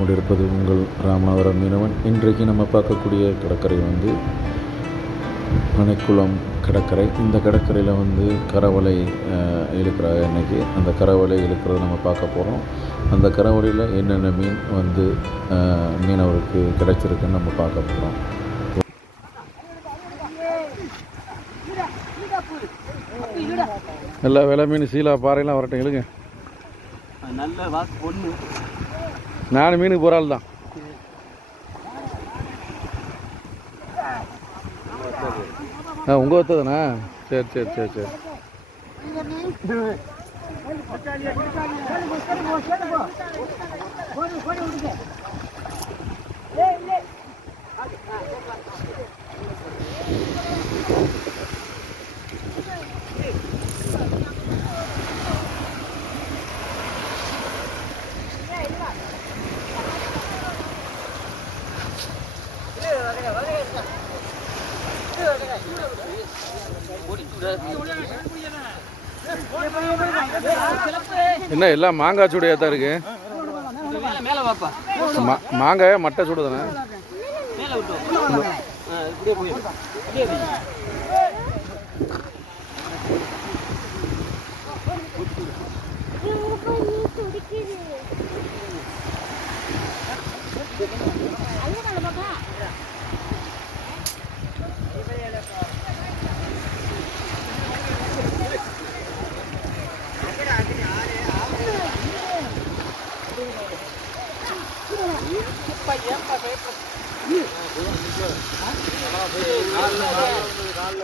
கொண்டிருப்பது உங்கள் ராமாவரம் மீனவன். இன்றைக்கு நம்ம பார்க்கக்கூடிய கடற்கரை வந்து பனைக்குளம் கடற்கரை. இந்த கடற்கரையில் வந்து கரவலை இழுக்கிற இழுக்கிறாங்க அந்த கரவலை இழுக்கிறத நம்ம பார்க்க போகிறோம் அந்த கரவலையில் என்னென்ன மீன் வந்து மீனவருக்கு கிடைச்சிருக்குன்னு நம்ம பார்க்க போகிறோம் எல்லா விலை மீன் சீலா பாறையெல்லாம் வரட்டும் இழுங்க. நல்ல வாக்கு பொண்ணு. நான் மீனுக்கு போகிற ஆள் தான். ஆ உங்கள் ஒத்ததானே சரி சரி. சரி சரி. என்ன எல்லாம் மாங்காய் சூடையாக தான் இருக்கு? மாங்காய மட்டை சூடு தானே? மேல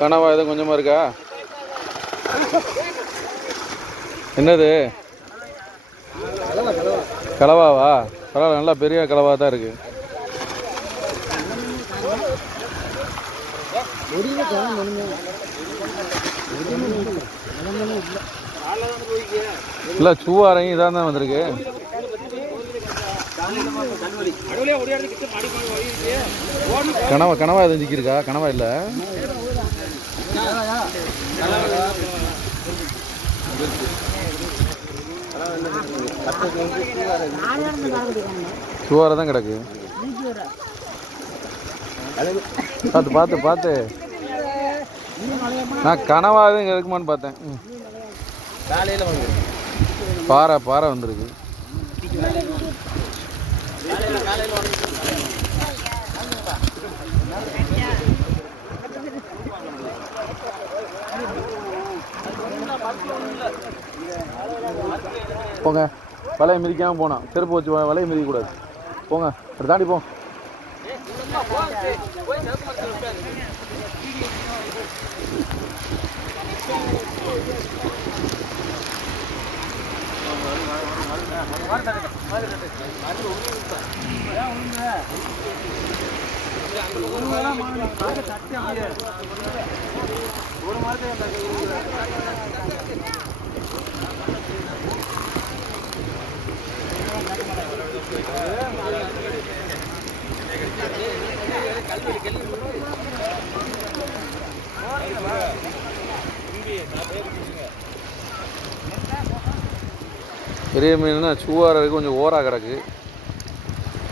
கனவா எதுவும் கொஞ்சமாக இருக்கா? என்னது? கலவாவா? பரவாயில்ல நல்லா பெரிய கலவா தான் இருக்கு. இல்லை சூவாரையும் இதாக தான் வந்திருக்கு. கனவா கனவா எதுவும் சிக்கியிருக்கா? கனவா இல்லை? சுவாரை தான் கிடக்கு. பார்த்து பார்த்து பார்த்து நான் கனவா எதுவும் இருக்குமான்னு பார்த்தேன். பாறை பாறை வந்திருக்கு. போங்க. வலையை மிதிக்காமல் போனோம் செருப்பு வச்சு வலையை மிதிக்கக்கூடாது போங்க. அப்படி தாண்டி போ. பெரிய மீன்னா சூவார கொஞ்சம் ஓரா கிடக்கு.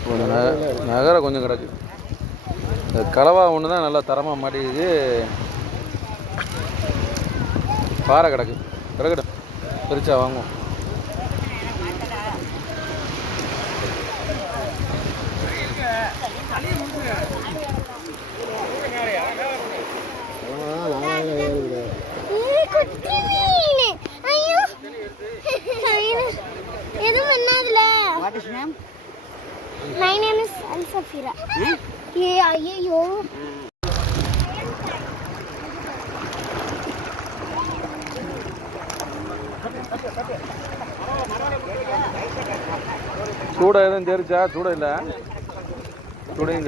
கொஞ்சம் ந நகர கொஞ்சம் கிடக்கு. இந்த கலவா ஒன்று தான் நல்லா தரமாக மாட்டிக்குது. பாறை கிடக்கு. கிடக்கட்டும் பிரிச்சா வாங்குவோம். குட்டி மீன். ஐயோ. எதுவும் பண்ணாதுல. What is name my name is Al Safeera ஏ ஐயோ சூட எதுவும் தெரிச்சா சூட இல்லை. சூடையும்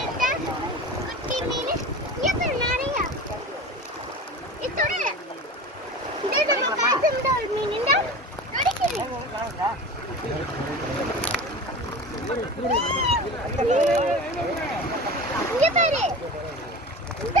குட்டி மீன் எப்ப நிறைய இதோட இது நம்ம காய்ச்சல் ஒரு மீன் இந்த நடிக்குது இங்க பாரு இந்த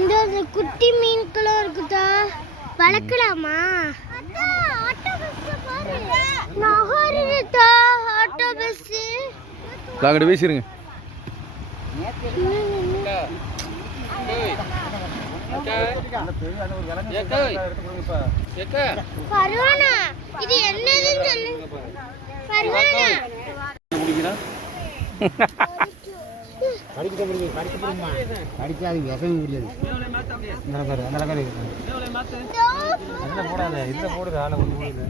இந்த குட்டி மீன்களும் இருக்குதா? வளர்க்கலாமா? ஆட்டோ பஸ் அங்கிட்ட வீசிருங்க. இது என்னதுன்னு சொல்லு. பருவானா விஷம் முடியாது இந்த பாரு அந்த கரை அதில் போடாத இதில் போடுது ஆளை ஒன்று போடுது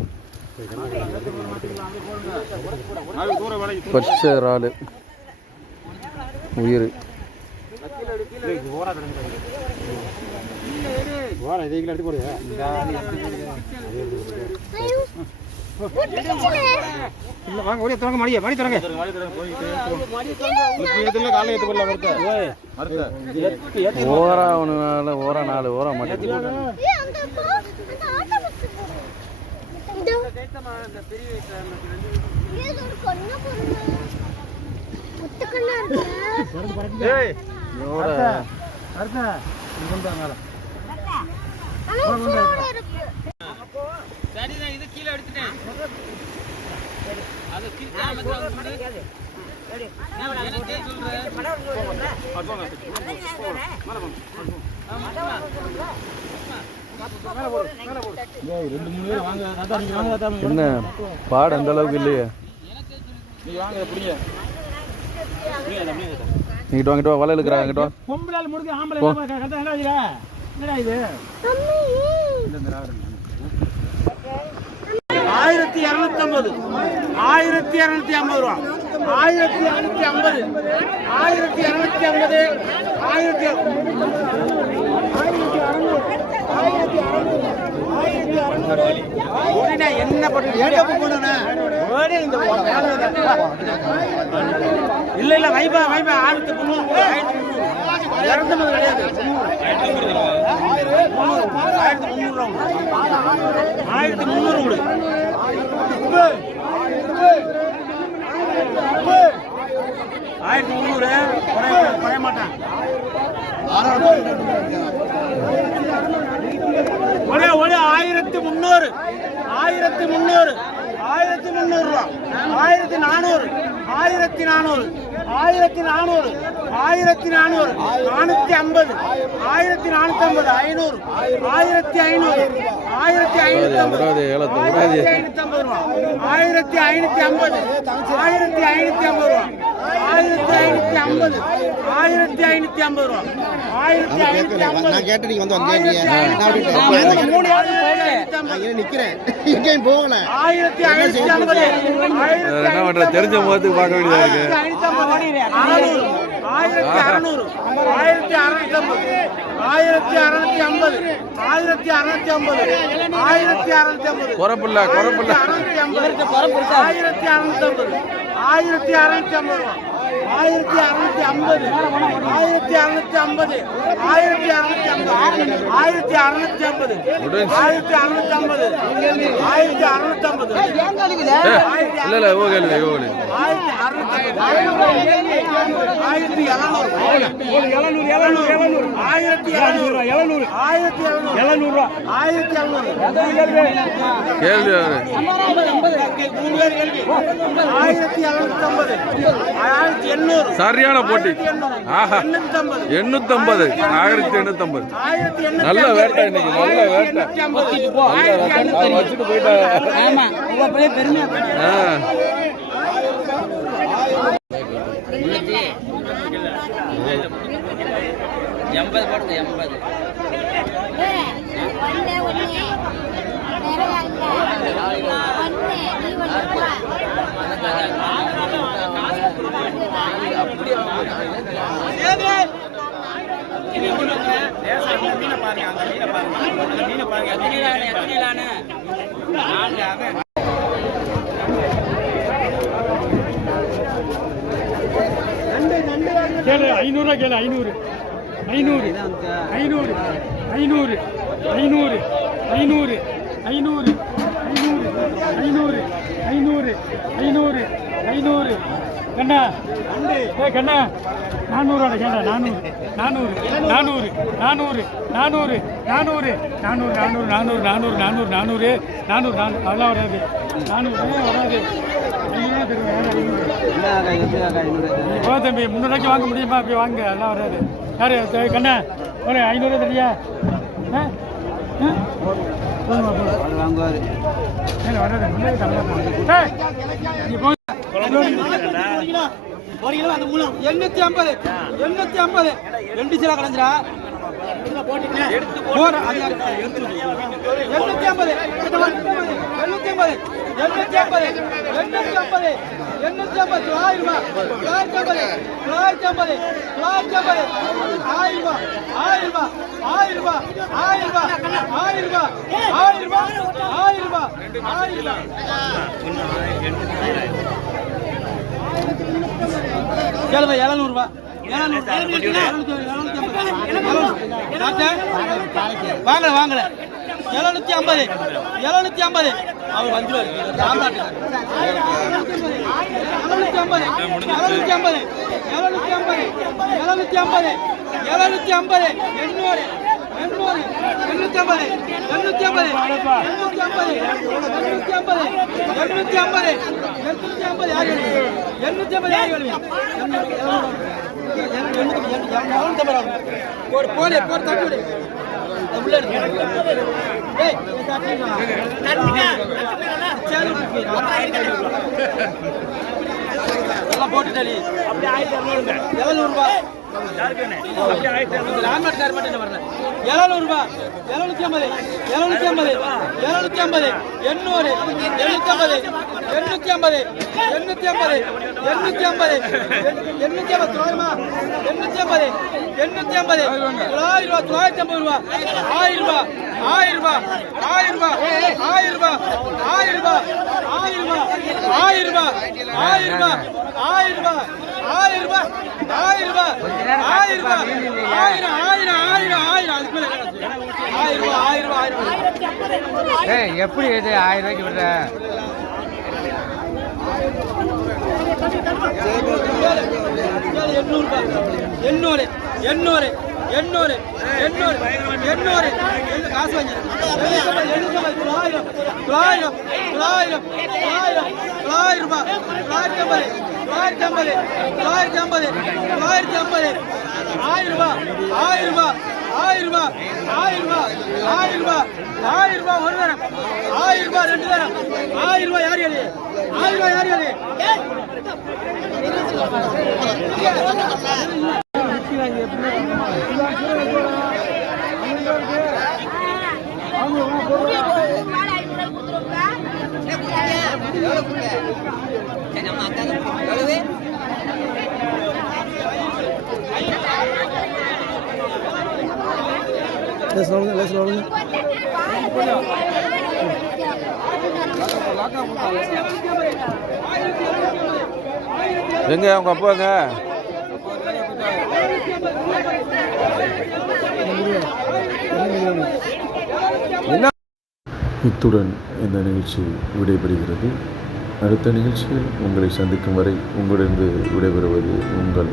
பச்சை இறால் உயிர் ஓரா கிடந்து ஓரா இதை எடுத்து போடுங்க இல்லை வாங்க ஓடியா தொடங்க மடியா மடி தொடங்க காலையில் எடுத்து போடலாம் வருத்த ஓரா ஒன்றுனால ஓரா நாலு ஓரா மாட்டேன் ஏய், அங்க போ, என்ன பாடு அந்த அளவுக்கு இல்லையே? இங்கிட்ட வாங்கிட்டு வா வலை ஆம்பளை என்னடா இது? மம்மி. ஆயிரத்தி இருநூத்தி ஐம்பது ஆயிரத்தி இருநூத்தி ஐம்பது ரூபா. ஆயிரத்தி இருநூத்தி ஐம்பது ஆயிரத்தி இருநூத்தி ஐம்பது ஆயிரத்தி என்ன இல்ல இல்ல வைபா வைபா ஆயிரத்தி முந்நூறு. இருநூத்தி ஐம்பது கிடையாது ஆயிரத்தி முந்நூறு ஆயிரத்தி முந்நூறு கொடு ஆயிரத்தி முந்நூறு குறைய குறைய மாட்டேன் ஒரே ஒரே ஆயிரத்தி முந்நூறு ஆயிரத்தி முந்நூறு ஆயிரத்தி முந்நூறு ரூபா. ஆயிரத்தி நானூறு. ஆயிரத்தி நானூறு. ஆயிரத்தி நானூறு ஆயிரத்தி நானூறு நானூத்தி ஐம்பது ஆயிரத்தி நானூத்தி ஐம்பது ஐநூறு ஆயிரத்தி ஐநூறு ஆயிரத்தி ஐநூத்தி ஐம்பது. ஆயிரத்தி ஐநூத்தி ஐம்பது ரூபா ஆயிரத்தி ஐநூத்தி ஐம்பது ஆயிரத்தி ஐநூத்தி ஐம்பது ரூபா ஆயிரத்தி ஐநூத்தி ஐம்பது ஆயிரத்தி ஐநூத்தி ஐம்பது ரூபா ஆயிரத்தி ஐநூத்தி ஐம்பது நான் கேட்டு நீங்க வந்து வந்தேன் மூணு ஆளு ஆயிரத்தி ஐம்பது. நான் நிக்கிறேன் எங்கேயும் போகல ஆயிரத்தி ஐநூத்தி ஐம்பது வேற என்ன பண்ற தெரிஞ்ச முகத்துக்கு பார்க்க வேண்டியதா இருக்கு ஆயிரத்தி அறுநூறு. ஆயிரத்தி அறுநூத்தி ஐம்பது. ஆயிரத்தி அறுநூத்தி ஐம்பது. ஆயிரத்தி அறுநூத்தி ஐம்பது. ஆயிரத்தி அறுநூத்தி ஐம்பது. குறப்பில்ல குறப்பில்ல ஆயிரத்தி அறுநூத்தி ஐம்பது ஆயிரத்தி அறுநூத்தி ஐம்பது ரூபா. ஆயிரத்தி அறுநூத்தி ஐம்பது. ஆயிரத்தி அறுநூத்தி ஐம்பது. ஆயிரத்தி அறுநூத்தி ஐம்பது. ஆயிரத்தி அறுநூத்தி ஐம்பது. ஆயிரத்தி அறுநூத்தி ஐம்பது. ஆயிரத்தி அறுநூத்தி ஐம்பது. இல்ல இல்ல ஓகே ஓகே ஆயிரத்தி அறுநூத்தி ஆயிரத்தி எழுநூறு எழுநூறு எழுநூறு எழுநூறு. ஆயிரத்தி எழுநூறு. எழுநூறு ஆயிரத்தி எழுநூறு. எழுநூறு ஆயிரத்தி எழுநூறு கேள்வி சரியான போட்டி. எண்ணூத்தி ஐம்பது ஆயிரத்தி எண்ணூத்தி ஐம்பது நல்ல வேட்டை இன்னைக்கு எண்பது போடுது எண்பது. கேளு ஐநூறுரூவா கேளு ஐநூறு ஐநூறு ஐநூறு ஐநூறு ஐநூறு ஐநூறு ஐநூறு ஐநூறு ஐநூறு ஐநூறு ஐநூறு கண்ணா. ஏ கண்ணா. நானூறுவாடா கேட்டா நானூறு. நானூறு. நானூறு. நானூறு. நானூறு. நானூறு. நானூறு நானூறு நானூறு நானூறு நானூறு நானூறு. நானூறு நானூறு. அதெல்லாம் வராது. நானூறு வராது. ஓ தம்பி முந்நூறுவாய்க்கு வாங்க முடியுமா? அப்படி வாங்க. அதெல்லாம் வராது. யாரு? கண்ணா. ஒரு ஐநூறு தெரியா. வாங்குவாரு வராது. முன்னாடி ஒரு கிலோ அந்த மூலம் எண்ணூத்தி ஐம்பது எண்ணூத்தி ஐம்பது ரெண்டு சில கலந்துரா போற எண்ணூத்தி ஐம்பது எண்ணூத்தி ஐம்பது எண்ணூத்தி ஐம்பது எண்ணூத்தி ஐம்பது எண்ணூத்தி ஐம்பது தொள்ளாயிரம் ரூபாய் தொள்ளாயிரத்தி ஐம்பது தொள்ளாயிரத்தி ஐம்பது தொள்ளாயிரத்தி ஐம்பது ஆயிரம் ரூபாய் ஆயிரம் ரூபாய் ஆயிரம் ரூபாய் ஆயிரம் ரூபாய் ஆயிரம் ரூபாய் ஆயிரம் ரூபாய் ஆயிரம் ரூபாய் ஆயிரம் ரூபாய் கேளுங்க எழுநூறுபா வாங்கல வாங்கல எழுநூத்தி ஐம்பது எழுநூத்தி ஐம்பது. அவர் வந்துருவாரு எழுநூத்தி ஐம்பது எழுநூத்தி ஐம்பது எழுநூத்தி ஐம்பது எழுநூத்தி ஐம்பது எழுநூத்தி ஐம்பது எண்ணூறு எண்ணூறு எண்ணூத்தி ஐம்பது எண்ணூத்தி ஐம்பது. ஐம்பது. எண்ணூத்தி ஐம்பது. எண்ணூத்தி ஐம்பது. எண்ணூத்தி ஐம்பது. யார் எழுது? எண்ணூத்தி ஐம்பது யார் எழுநூறுபா எழுநூத்தி ஐம்பது எழுநூத்தி ஐம்பது எழுநூத்தி ஐம்பது எண்ணூறு எழுநூத்தி ஐம்பது எண்ணூத்தி ஐம்பது எண்ணூத்தி ஐம்பது எண்ணூத்தி ஐம்பது எண்ணூத்தி ஐம்பது தொள்ளாயிரமா எண்ணூத்தி ஐம்பது எண்ணூத்தி ஐம்பது தொள்ளாயிரம் ரூபா தொள்ளாயிரத்தி ஐம்பது ரூபா ஆயிரம் ரூபா ஆயிரம் ரூபா ஆயிரம் ரூபா ஆயிரம் ரூபா ஆயிரம் ரூபா ஆயிரம் ரூபா ஆயிரம் ரூபா ஆயிரம் ரூபா ஆயிரம் ரூபா ஆயிரம் ரூபா ஆயிரம் ரூபா ஆயிரம் ரூபா ஆயிரம் ஆயிரம் ஆயிரம். ஆயிரம் அதுக்கு மேல ஆயிரம் ரூபா ஆயிரம் ஆயிரம் ரூபா ஏய் எப்படி இது ஆயிரம் ரூபாய்க்கு விடுற? எண்ணூறு எண்ணூறு எண்ணூறு எண்ணூறு எண்ணூறு. எண்ணூறு காசு வாங்கி தொள்ளாயிரம் தொள்ளாயிரம் தொள்ளாயிரம் தொள்ளாயிரம் தொள்ளாயிரம் ரூபாய். தொள்ளாயிரத்தி ஐம்பது தொள்ளாயிரத்தி ஐம்பது தொள்ளாயிரத்தி ஐம்பது தொள்ளாயிரத்தி ஐம்பது ஆயிரம் ரூபாய் ஆயிரம் ரூபாய் ஆயிரம் ரூபாய் ஆயிரம் ரூபாய் ஆயிரம் ரூபாய் ஆயிரம் ரூபாய் ஒரு தரம் ஆயிரம் ரூபாய் ரெண்டு தரம் ஆயிரம் ரூபாய் யார் யாரு ஆயிரம் ரூபாய் யார் யாரு? எங்க அவங்க அப்பாங்க இத்துடன் இந்த நிகழ்ச்சி விடைபெறுகிறது. அடுத்த நிகழ்ச்சியில் உங்களை சந்திக்கும் வரை உங்களிருந்து விடைபெறுவது உங்கள்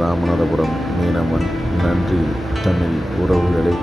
ராமநாதபுரம் மீனவன். நன்றி. தமிழ் உறவுகளை.